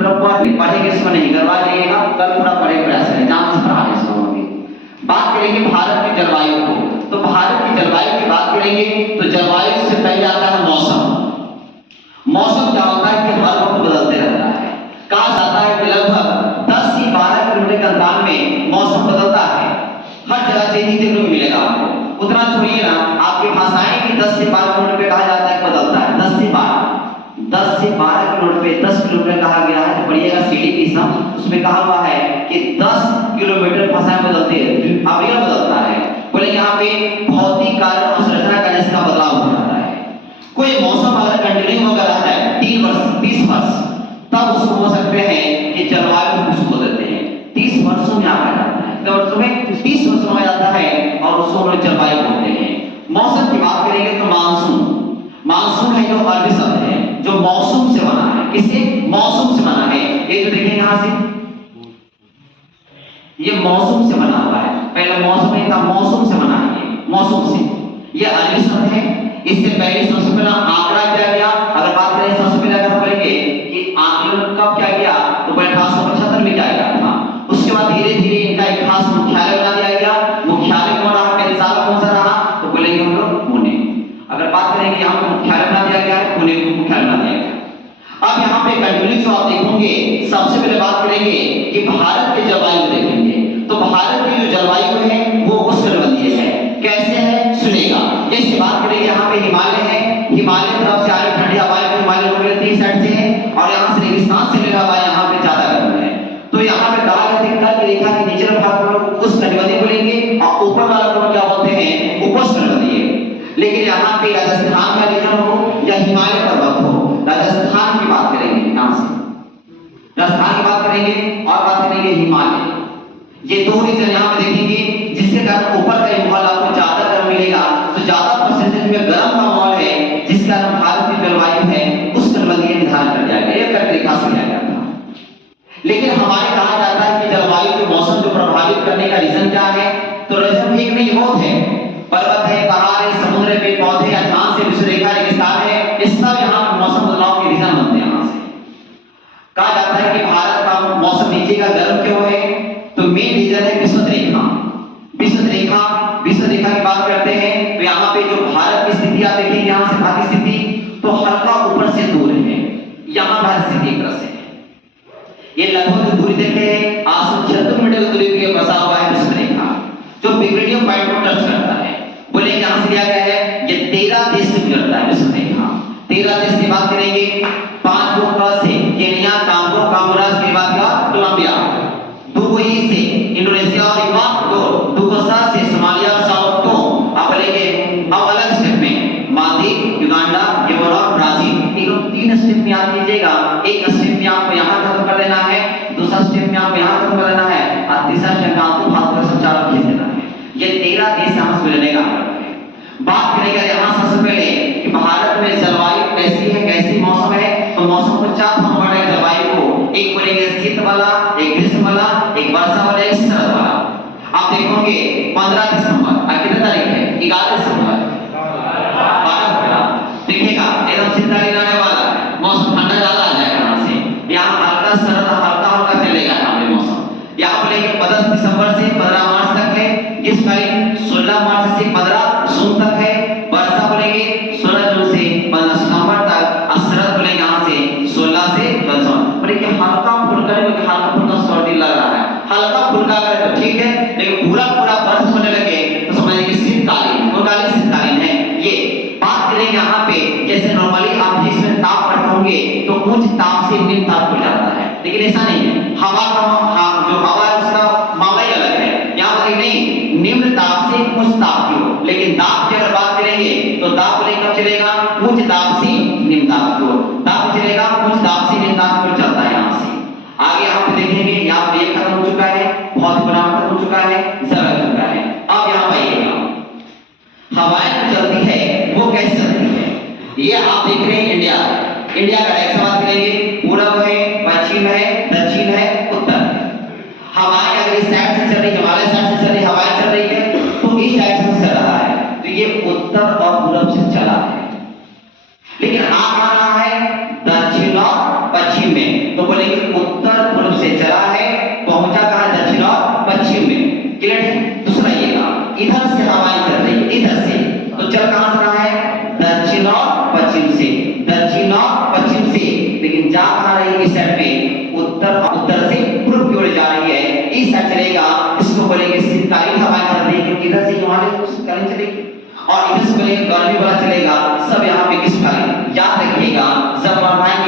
पढ़ेंगे इसको नहीं करवा जाइएगा, कल पूरा पढ़े प्रयास करें, ध्यान से पढ़ा इसको होंगे। बात करेंगे भारत की जलवायु को, तो भारत की जलवायु की बात करेंगे तो जलवायु से पहले आता है मौसम। मौसम क्या होता है कि हर वक्त बदलते रहता है। कहा जाता है कि लगभग 10 से 12 किलोमीटर के अंतराल में मौसम बदलता है। हर जगह चेंज देखने को मिलेगा आपको। उतना छोड़िए ना, आपकी भाषाएं भी 10 से 12 किलोमीटर पे कहा जाता है बदलता है। 10 से 12 किलोमीटर पे 10 किलोमीटर कहा गया है। तो पढ़िएगा सीडी की सम, उसमें कहा हुआ है कि 10 किलोमीटर भाषाएं बदलती है, अब यह बदलता है। बोले यहाँ पे भौतिक कारण और संरचना का जिसका बदलाव हो जाता है। कोई मौसम अगर कंटिन्यू होकर रहता है 3 वर्ष 30 वर्ष, तब उसको हो सकते हैं कि जलवायु उसको देते हैं। 30 वर्षों में आ जाता है, तो वर्षों में 30 वर्षों में जाता है और उसको हम जलवायु बोलते हैं। मौसम की बात करेंगे तो मानसून है जो अरबी शब्द है, जो मौसम से बना है। किससे? मौसम से बना है। ये जो देखें यहां से, ये मौसम से बना हुआ है। पहले मौसम नहीं था, मौसम से बना है। मौसम से ये अरबी शब्द है। इससे पहले सबसे पहला आंकड़ा क्या गया? अगर बात करें सबसे पहले अगर बोलेंगे कि आंकलन कब क्या गया, तो 1875 में क्या गया था। उसके बाद धीरे धीरे इनका एक खास मुख्यालय बना दिया गया। मुख्यालय कौन रहा? पहले साल कौन सा रहा? तो बोलेंगे हम लोग पुणे। अगर बात करेंगे यहाँ पे मुख्यालय बना दिया गया है, पुणे को मुख्यालय बना दिया गया। अब यहाँ पे कंटिन्यू जो आप देखोगे, सबसे पहले बात करेंगे कि भारत के जलवायु देखेंगे। तो भारत की जो जलवायु है वो उष्णकटिबंधीय है। कैसे है सुनेगा। जैसे बात करेंगे यहाँ पे हिमालय है, हिमालय तरफ से आ रही ठंडी हवाएं तो हिमालय हो गए 3 साइड से है, और यहाँ से रेगिस्तान से मिला हुआ यहाँ पे ज्यादा गर्म है। तो यहाँ पे कहा गया है कि रेखा के निचले भाग को लोग उष्णकटिबंधीय बोलेंगे और ऊपर वाला को क्या बोलते हैं? उपोष्णकटिबंधीय। लेकिन यहाँ पे राजस्थान का रीजन हो या हिमालय पर्वत हो, राजस्थान की बात करेंगे, यहाँ से राजस्थान की बात करेंगे और बात करेंगे हिमालय। ये दो रीजन यहाँ पे देखेंगे, जिसके कारण ऊपर का माहौल आपको ज्यादा गर्म मिलेगा। तो ज्यादा परसेंटेज में गर्म का माहौल है, जिस कारण भारत की जलवायु है उष्णकटिबंधीय निर्धारण कर दिया गया, एक कर्क रेखा से लिया गया था। लेकिन हमारे कहा जाता है कि जलवायु के मौसम को प्रभावित करने का रीजन क्या है? तो रीजन एक नहीं बहुत है। पर्वत है, पहाड़ है, समुद्र पे पौधे या चांद से विषुवत रेखा रेगिस्तान है, ये सब यहाँ पे मौसम बदलाव के रीजन बनते हैं। यहाँ से कहा जाता है कि भारत का मौसम नीचे का गर्म क्यों है? तो मेन रीजन है विषुवत रेखा। विषुवत रेखा की बात करते हैं तो यहाँ पे जो भारत की स्थिति आप देखेंगे, यहाँ से भारत की स्थिति तो हल्का ऊपर से दूर है। यहाँ भारत स्थिति एक तरह से ये लगभग दूरी देखे हैं 876 मीटर की दूरी पे बसा हुआ है विषुवत रेखा, जो बिग्रेडियम पॉइंट को टच करता है। बोले यहाँ से लिया गया है, ये 13 देश से गुजरता है विषुवत रेखा। 13 देश की बात करेंगे, 5 को से केन्या, कांगो, कामोरास के बाद का कोलंबिया, 2 ई से इंडोनेशिया और इक्वाडोर, 2 सा से सोमालिया और साउथ को आप बोलेंगे। अब अलग स्टेप में मालदीव, युगांडा, केवल और ब्राजील, एकदम 3 स्टेप में आप लीजिएगा। एक स्टेप में आपको यहाँ खत्म कर देना है, दूसरा स्टेप में आपको यहाँ खत्म कर देना है, और तीसरा स्टेप में आपको भारत का संचार भेज देना है। ये 13 देश यहाँ से मिलने का बात करेगा। यहाँ सबसे पहले कि भारत में जलवायु कैसी है, कैसी मौसम है। तो मौसम को 4 भाग बांटा है जलवायु को। एक बोलेंगे शीत वाला, एक ग्रीष्म वाला, एक वर्षा वाला, एक शरद वाला। आप देखोगे 15 दिसंबर कितने तारीख है? 11 दिसंबर 12 देखिएगा एकदम शीतकालीन आने वाला है। मौसम ठंडा ज्यादा आ जाएगा। यहाँ से यहाँ हल्का शरद हल्का चलेगा यहाँ पे मौसम। यहाँ बोलेंगे 15 दिसंबर से 15 मार्च तक है। ग्रीष्मकालीन 16 मार्च से 15 जून तक है। वर्षा बोलेंगे 16 जून से 15 सितंबर तक। और शरद बोलेंगे यहाँ से 16 से 10 बोलेंगे हल्का फुल्का सर्दी लग रहा है, हल्का फुल्का अगर तो ठीक है, लेकिन पूरा बर्फ होने लगे तो समझिए शीतकालीन है। ये बात करेंगे यहाँ पे, जैसे नॉर्मली आप जिसमें ताप पढ़ते होंगे तो उच्च ताप से निम्न ताप हो जाता है, लेकिन ऐसा नहीं है। हवा का जो हवा है उसका मामला ही अलग है। यहाँ पर नहीं, निम्न ताप से उच्च ताप की ओर। लेकिन ताप की अगर बात करेंगे तो ताप बोले कब चलेगा? उच्च ताप से निम्न ताप की ओर। ताप चलेगा उच्च ताप से निम्न ताप की ओर चलता है। यहाँ से आगे आप देखेंगे, यहाँ पे ये खत्म हो चुका है, बहुत बड़ा खत्म हो चुका है, जल चुका है। अब यहाँ आइएगा, हवाएं जो चलती है वो कैसे चलती है? ये आप देख रहे हैं इंडिया का डायरेक्शन बात करेंगे, पूरब है, पश्चिम है, दक्षिण है, उत्तर। हवाएं अगर इस साइड से चल रही, हिमालय साइड से चल रही हवाएं चल रही है तो इस साइड से चल रहा है, तो ये उत्तर और पूरब से चला है। लेकिन आ रहा है दक्षिण और पश्चिम में, तो बोलेंगे उत्तर पूर्व से चला है, पहुंचा कहां? दक्षिण और पश्चिम में। क्लियर है? तो सुनाइएगा, इधर से हवाएं चल रही है, इधर से, तो चल कहां से रहा है? दक्षिण और पश्चिम से, दक्षिण और पश्चिम से, लेकिन जा कहां रही है? इस साइड पे, उत्तर से पूर्व की ओर जा रही है, इस साइड चलेगा, इसको बोलेंगे शीतकालीन हवाएं चल रही है, क्योंकि इधर से वहां शीतकालीन चलेगी, और इधर से बोलेंगे गर्मी वाला चलेगा। सब यहाँ पे किस कालीन? याद रखिएगा, जब वर्णाएं